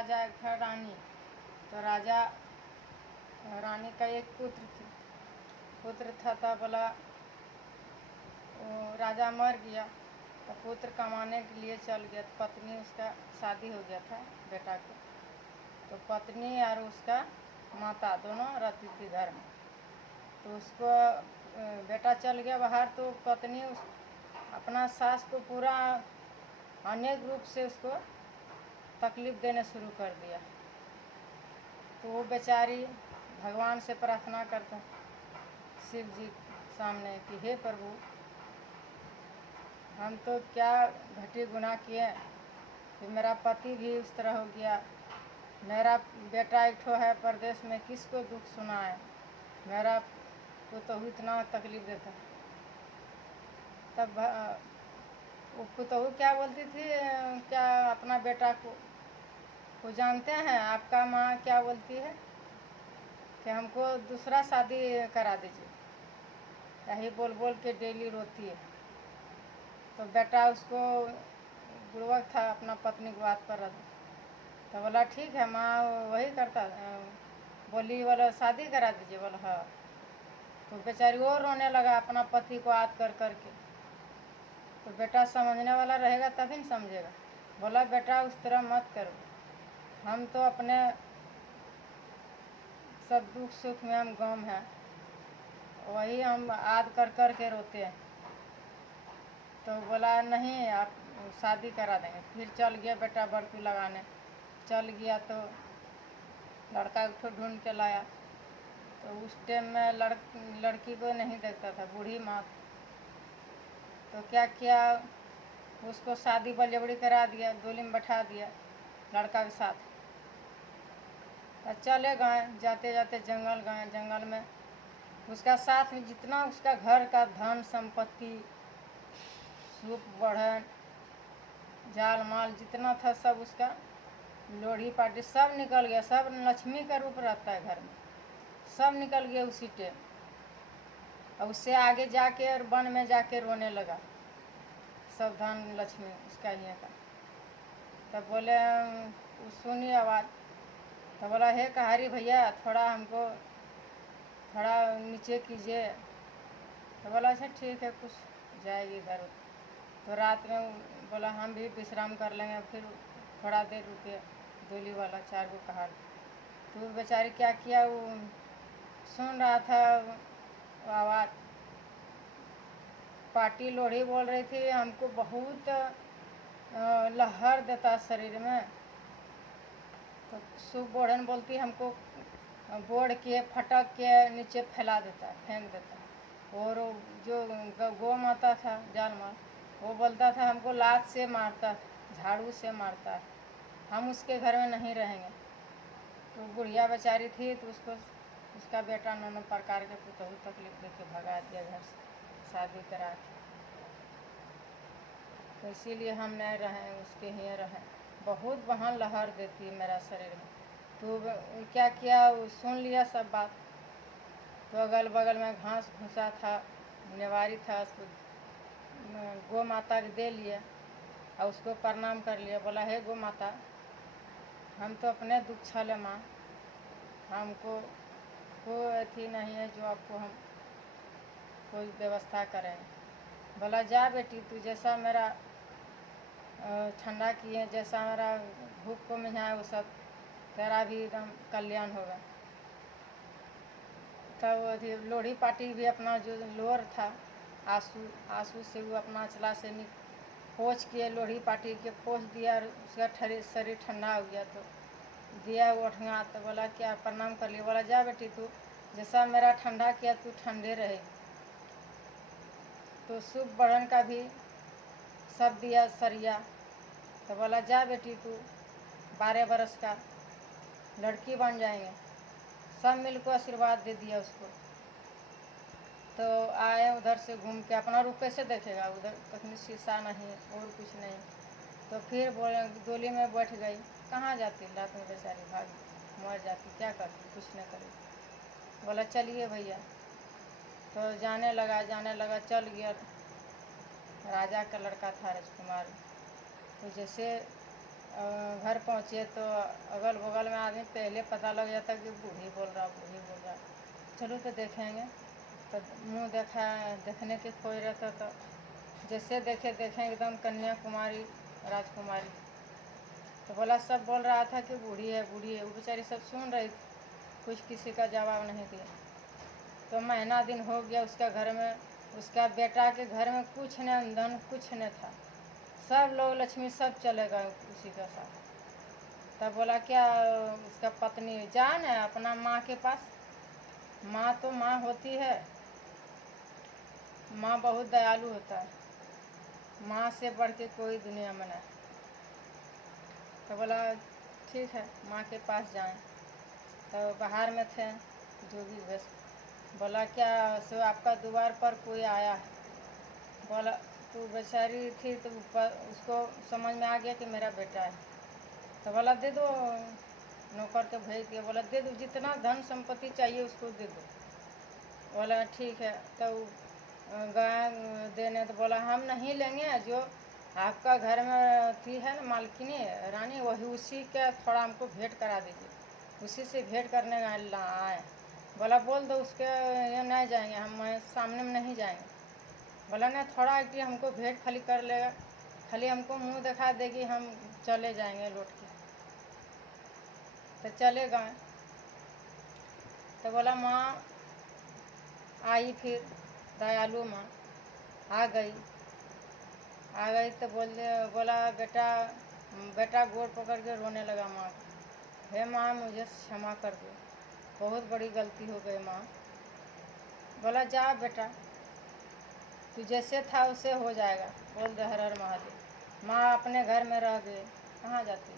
राजा एक था रानी। तो राजा रानी का एक पुत्र था बोला वो राजा मर गया तो पुत्र कमाने के लिए चल गया। तो पत्नी उसका शादी हो गया था बेटा को। तो पत्नी और उसका माता दोनों रहती थी घर में। तो उसको बेटा चल गया बाहर तो पत्नी अपना सास को पूरा अनेक रूप से उसको तकलीफ़ देने शुरू कर दिया। तो वो बेचारी भगवान से प्रार्थना करता शिव जी सामने कि हे प्रभु, हम तो क्या घटी गुनाह किए कि मेरा पति भी उस तरह हो गया, मेरा बेटा एक ठो है परदेश में, किसको दुख सुनाए, मेरा पुतहु इतना तकलीफ़ देता। तब वो पुतहु क्या बोलती थी, क्या अपना बेटा को जानते हैं आपका माँ क्या बोलती है कि हमको दूसरा शादी करा दीजिए। यही बोल बोल के डेली रोती है। तो बेटा उसको बुड़वक था, अपना पत्नी को बात पर रहा। तो बोला ठीक है माँ, वही करता बोली बोला शादी करा दीजिए। बोला हाँ। तो बेचारी वो रोने लगा अपना पति को याद कर कर के। तो बेटा समझने वाला रहेगा तभी न समझेगा। बोला बेटा उस तरह मत करो, हम तो अपने सब दुख सुख में हम गम हैं, वही हम याद कर कर के रोते हैं। तो बोला नहीं आप शादी करा देंगे। फिर चल गया बेटा बड़की लगाने। चल गया तो लड़का को ढूंढ के लाया। तो उस टाइम में लड़की को नहीं देखता था, बूढ़ी माँ। तो क्या किया, उसको शादी बलियबड़ी करा दिया, डोली में बैठा दिया लड़का के साथ। तो चले गए, जाते जाते जंगल गए। जंगल में उसका साथ में जितना उसका घर का धन संपत्ति सूप बढ़न जाल माल जितना था सब उसका लोढ़ी पाटी सब निकल गया। सब लक्ष्मी का रूप रहता है घर में, सब निकल गया उसी टाइम। और उससे आगे जाके और वन में जाके रोने लगा, सब धन लक्ष्मी उसका ये का। तब बोले सुनी आवाज़। तो बोला हे कहारी भैया, थोड़ा हमको थोड़ा नीचे कीजिए। तो बोला अच्छा ठीक है, कुछ जाएगी इधर। तो रात में बोला हम भी विश्राम कर लेंगे, फिर थोड़ा देर रुके। डोली वाला 4 को कहा। तो बेचारी क्या किया, वो सुन रहा था आवाज़, पाटी लोढ़ी बोल रही थी हमको बहुत लहर देता शरीर में। तो सुख बोढ़न बोलती हमको बोड़ के फटक के नीचे फैला देता, फेंक देता। और जो गौ माता था जाल माल, वो बोलता था हमको लात से मारता, झाड़ू से मारता है, हम उसके घर में नहीं रहेंगे। तो बुढ़िया बेचारी थी तो उसको उसका बेटा नाना प्रकार के पुतहु तकलीफ देके भगा दिया घर से, शादी करा के। तो इसीलिए हम नहीं रहें, उसके ही रहें। बहुत वहाँ लहर देती है मेरा शरीर में। तो क्या किया, वो सुन लिया सब बात। तो अगल बगल में घास भूसा था, नेवारी था, उसको गौ माता के दे लिए और उसको प्रणाम कर लिया। बोला हे गौ माता, हम तो अपने दुख छले माँ, हमको कोई अथी नहीं है जो आपको हम कोई व्यवस्था करें। बोला जा बेटी, तू जैसा मेरा ठंडा किए, जैसा मेरा भूख को मिझाए, वो सब तेरा भी एकदम कल्याण होगा। तब अथी लोढ़ी पाटी भी अपना जो लोर था आंसू से वो अपना चला से पोंछ के लोढ़ी पाटी के पोंछ दिया और उसका शरीर ठंडा हो गया। तो दिया वो ओठंगा। तो बोला क्या प्रणाम कर लिया। बोला जा बेटी, तू जैसा मेरा ठंडा किया तू ठंडे रहेगी। तो सूप बढ़न का भी सब दिया सरिया। तो बोला जा बेटी, तू 12 बरस का लड़की बन जाएंगे। सब मिलकर आशीर्वाद दे दिया उसको। तो आए उधर से घूम के, अपना रुपये से देखेगा, उधर तक शीशा नहीं और कुछ नहीं। तो फिर बोले डोली में बैठ गई। कहाँ जाती रात में बेचारी, भाग मर जाती, क्या करती, कुछ नहीं करेगी। बोला चलिए भैया। तो जाने लगा चल गया। राजा का लड़का था राजकुमार। तो जैसे घर पहुँचे तो अगल बगल में आदमी पहले पता लग जाता कि बूढ़ी बोल रहा, बूढ़ी बोल रहा। चलो तो देखेंगे, तो मुंह देखने के खोज रहता। तो जैसे देखें एकदम कन्याकुमारी, राजकुमारी। तो बोला सब बोल रहा था कि बूढ़ी है, बूढ़ी है। वो बेचारी सब सुन रही थी, कुछ किसी का जवाब नहीं दिया। तो महीना दिन हो गया उसका घर में, उसका बेटा के घर में कुछ न धन, कुछ न था। सब लोग लक्ष्मी सब चले गए उसी के साथ। तब बोला क्या उसका पत्नी जान है अपना माँ के पास। माँ तो माँ होती है, माँ बहुत दयालु होता है, माँ से बढ़ के कोई दुनिया में नहीं। तो बोला ठीक है माँ के पास जाएं। तो बाहर में थे जोगी बस। बोला क्या सो आपका द्वार पर कोई आया है। बोला तो बेचारी थी तो उसको समझ में आ गया कि मेरा बेटा है। तो बोला दे दो, नौकर के भेज दिया। बोला दे दो, जितना धन संपत्ति चाहिए उसको दे दो। बोला ठीक है। तो गाय देने तो बोला हम नहीं लेंगे, जो आपका घर में थी है ना मालकिनी रानी, वही उसी के थोड़ा हमको भेंट करा दीजिए, उसी से भेंट करने आए। बोला बोल दो उसके ये नहीं जाएंगे, हम सामने में नहीं जाएंगे। बोला ना थोड़ा कि हमको भेंट खाली कर लेगा, खाली हमको मुंह दिखा देगी, हम चले जाएंगे लौट के। तो चले गए। तो बोला माँ आई, फिर दयालु माँ आ गई। तो बोला बेटा गोड़ पकड़ के रोने लगा माँ को। हे माँ मुझे क्षमा कर दो, बहुत बड़ी गलती हो गई माँ। बोला जा बेटा, तू जैसे था उससे हो जाएगा, बोल दे हर हर महादेव। माँ अपने घर में रह गए, कहाँ जाती।